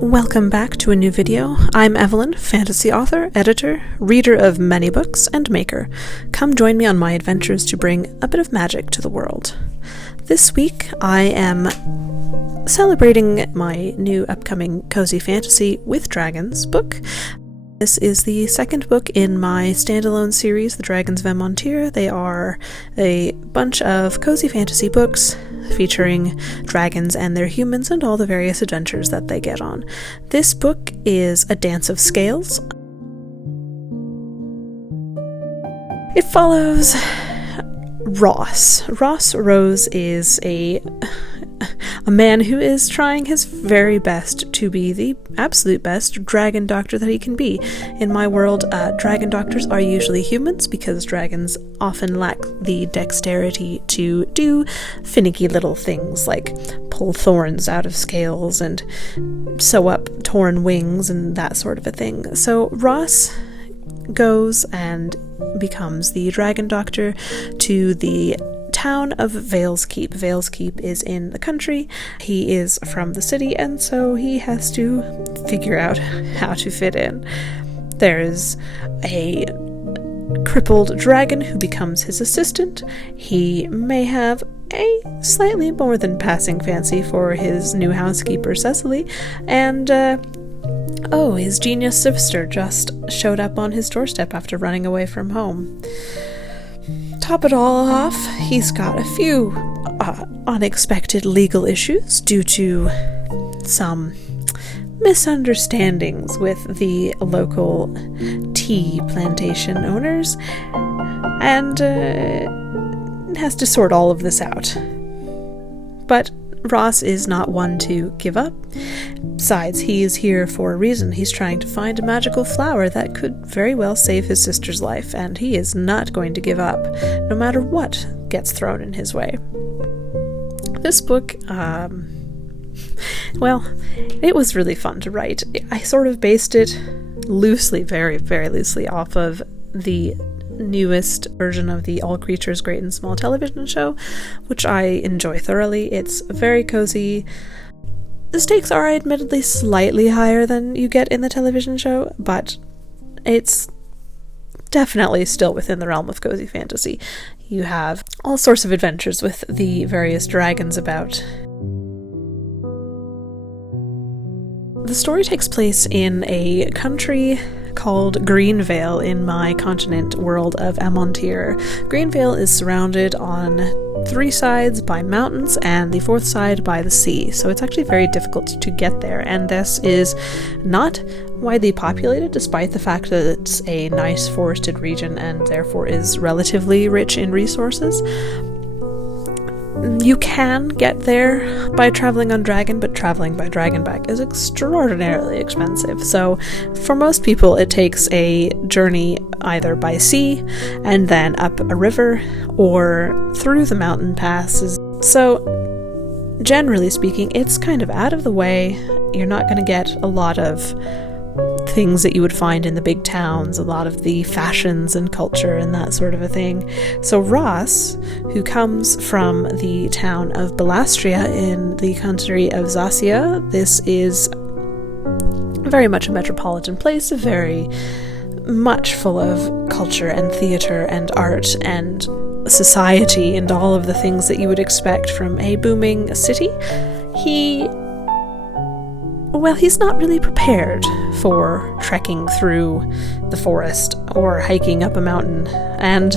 Welcome back to a new video. I'm Evelyn, fantasy author, editor, reader of many books, and maker. Come join me on my adventures to bring a bit of magic to the world. This week I am celebrating my new upcoming Cozy Fantasy with Dragons book. This is the second book in my standalone series, The Dragons of Amontyr. They are a bunch of cozy fantasy books featuring dragons and their humans and all the various adventures that they get on. This book is a dance of scales. It follows Ross. Ross Rose is a man who is trying his very best to be the absolute best dragon doctor that he can be. In my world, dragon doctors are usually humans because dragons often lack the dexterity to do finicky little things like pull thorns out of scales and sew up torn wings and that sort of a thing. So Ross goes and becomes the dragon doctor to the town of Vale's Keep. Vale's Keep is in the country. He is from the city, and so he has to figure out how to fit in. There's a crippled dragon who becomes his assistant. He may have a slightly more than passing fancy for his new housekeeper, Cecily, and his genius sister just showed up on his doorstep after running away from home. Top it all off, he's got a few unexpected legal issues due to some misunderstandings with the local tea plantation owners, and has to sort all of this out. But Ross is not one to give up. Besides, he is here for a reason. He's trying to find a magical flower that could very well save his sister's life, and he is not going to give up, no matter what gets thrown in his way. This book, it was really fun to write. I sort of based it loosely, very, very loosely, off of the newest version of the All Creatures Great and Small television show, which I enjoy thoroughly. It's very cozy. The stakes are admittedly slightly higher than you get in the television show, but it's definitely still within the realm of cozy fantasy. You have all sorts of adventures with the various dragons about. The story takes place in a country called Green Vale in my continent world of Amontyr. Green Vale is surrounded on 3 sides by mountains and the 4th side by the sea, so it's actually very difficult to get there, and this is not widely populated despite the fact that it's a nice forested region and therefore is relatively rich in resources. You can get there by traveling on dragon, but traveling by dragonback is extraordinarily expensive. So for most people it takes a journey either by sea and then up a river or through the mountain passes. So generally speaking, it's kind of out of the way. You're not going to get a lot of things that you would find in the big towns, a lot of the fashions and culture and that sort of a thing. So Ross, who comes from the town of Balastria in the country of Zacia, this is very much a metropolitan place, very much full of culture and theatre and art and society and all of the things that you would expect from a booming city. He's not really prepared for trekking through the forest or hiking up a mountain, and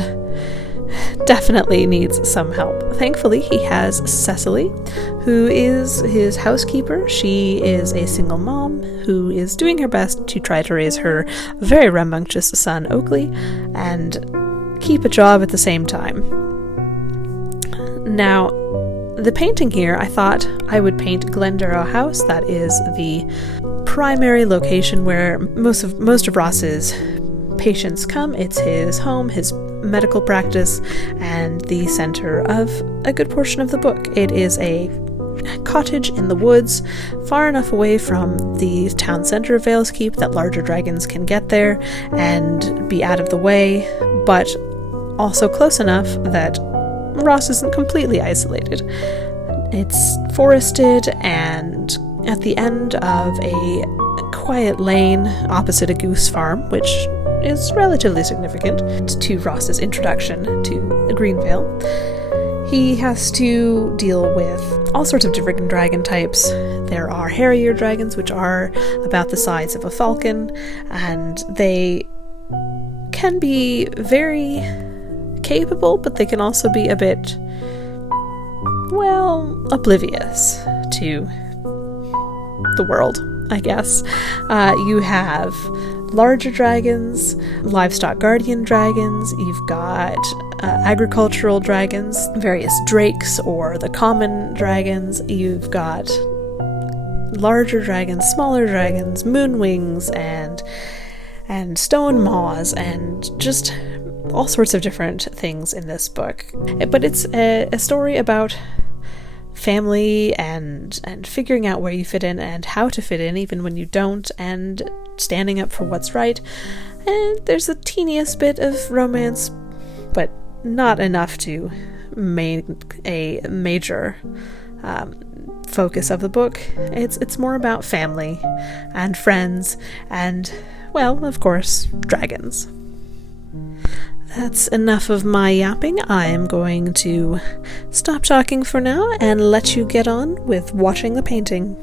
definitely needs some help. Thankfully, he has Cecily, who is his housekeeper. She is a single mom who is doing her best to try to raise her very rambunctious son, Oakley, and keep a job at the same time. Now, the painting here, I thought I would paint Glendarrow House. That is the primary location where most of Ross's patients come. It's his home, his medical practice, and the center of a good portion of the book. It is a cottage in the woods, far enough away from the town center of Vale's Keep that larger dragons can get there and be out of the way, but also close enough that Ross isn't completely isolated. It's forested and at the end of a quiet lane opposite a goose farm, which is relatively significant to Ross's introduction to the Green Vale. He has to deal with all sorts of different dragon types. There are harrier dragons, which are about the size of a falcon, and they can be very capable, but they can also be a bit, well, oblivious to the world, I guess. You have larger dragons, livestock guardian dragons, you've got agricultural dragons, various drakes or the common dragons, you've got larger dragons, smaller dragons, moonwings, and stone maws, and just all sorts of different things in this book. But it's a story about family and figuring out where you fit in and how to fit in even when you don't, and standing up for what's right. And there's the teeniest bit of romance, but not enough to make a major focus of the book. It's more about family and friends and, well, of course, dragons. That's enough of my yapping. I'm going to stop talking for now and let you get on with watching the painting.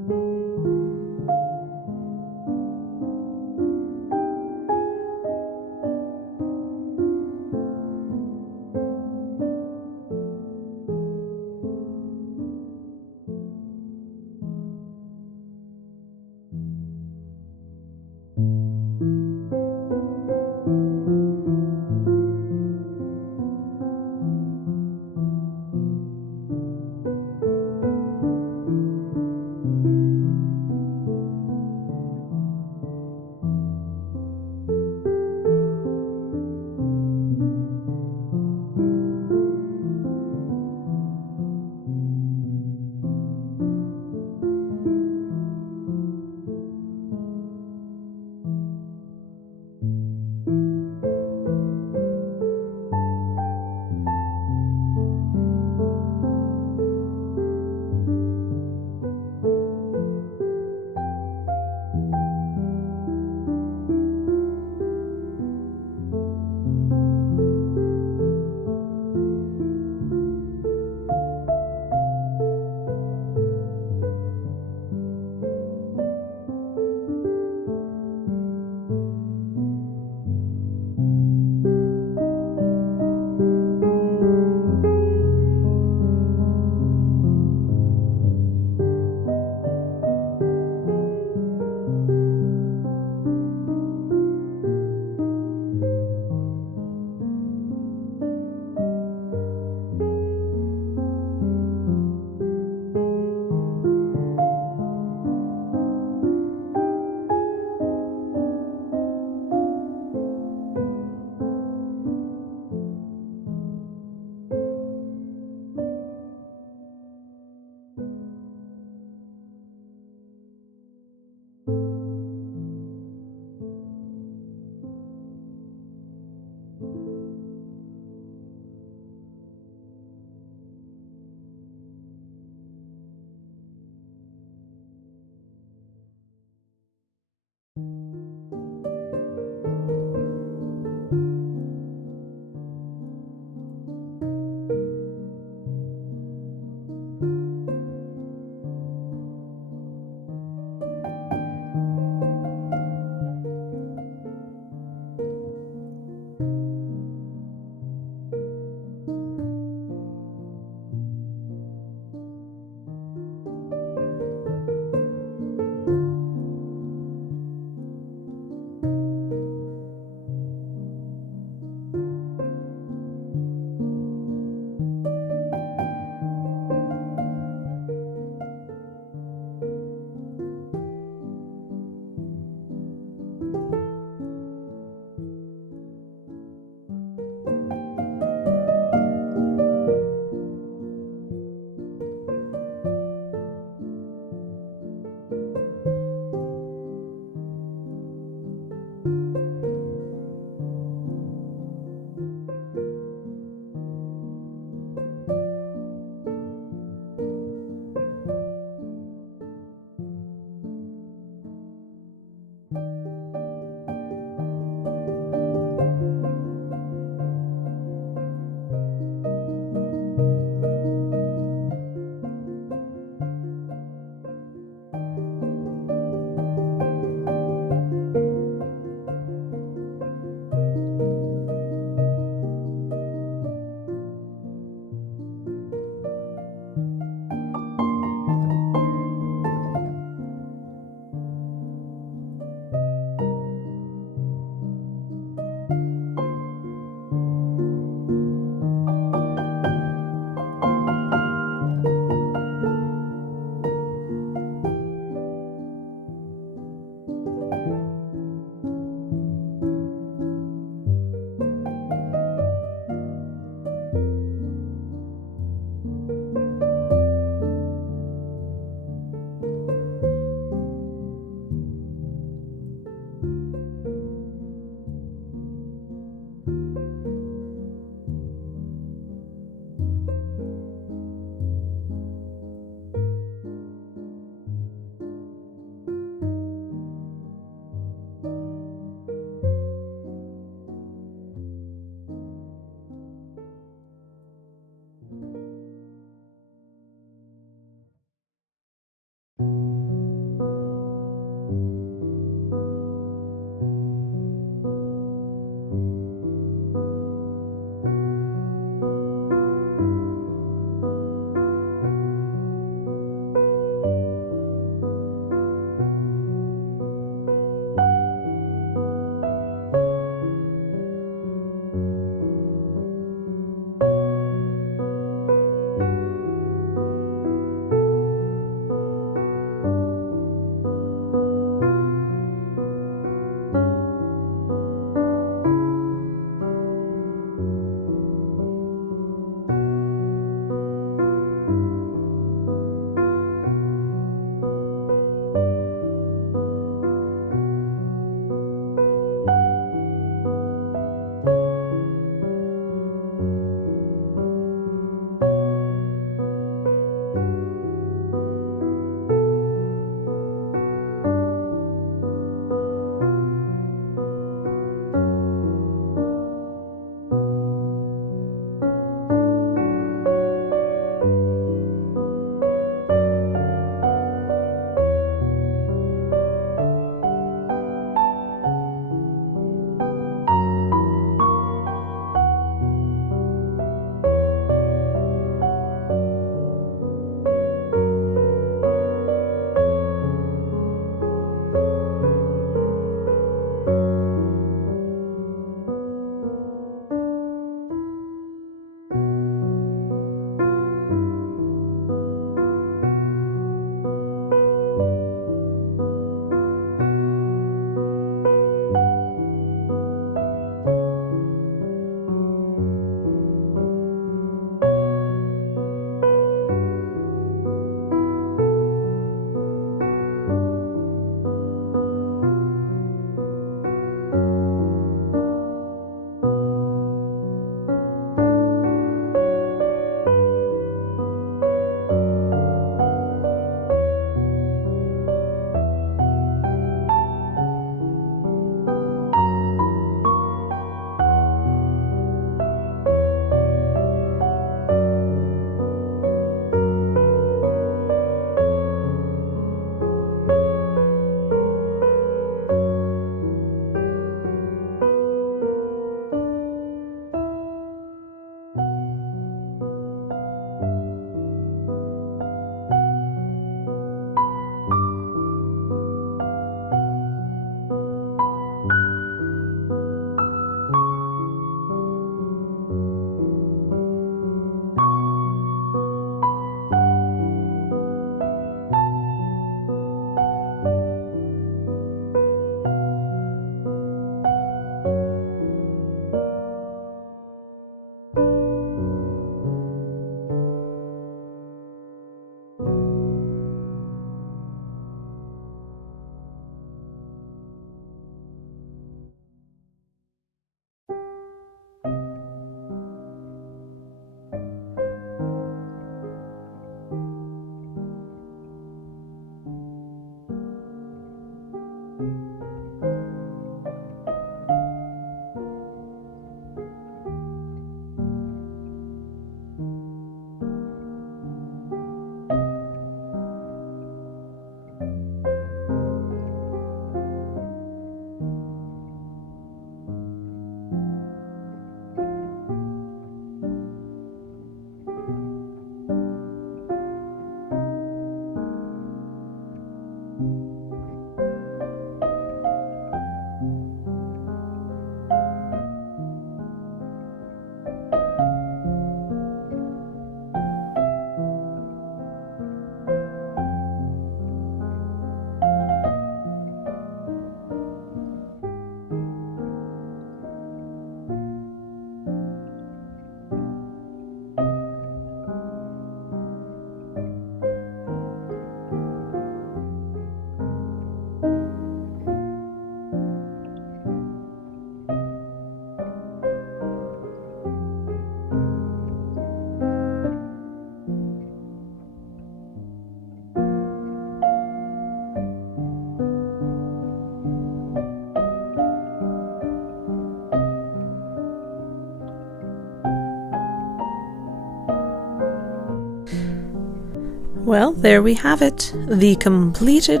Well, there we have it. The completed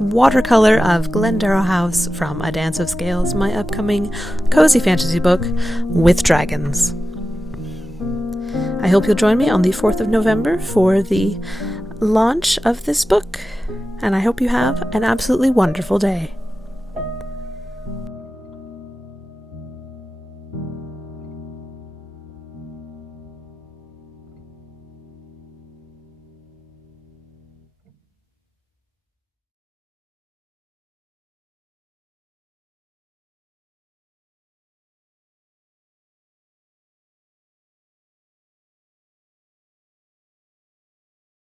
watercolor of Glendarrow House from A Dance of Scales, my upcoming cozy fantasy book with dragons. I hope you'll join me on the 4th of November for the launch of this book, and I hope you have an absolutely wonderful day.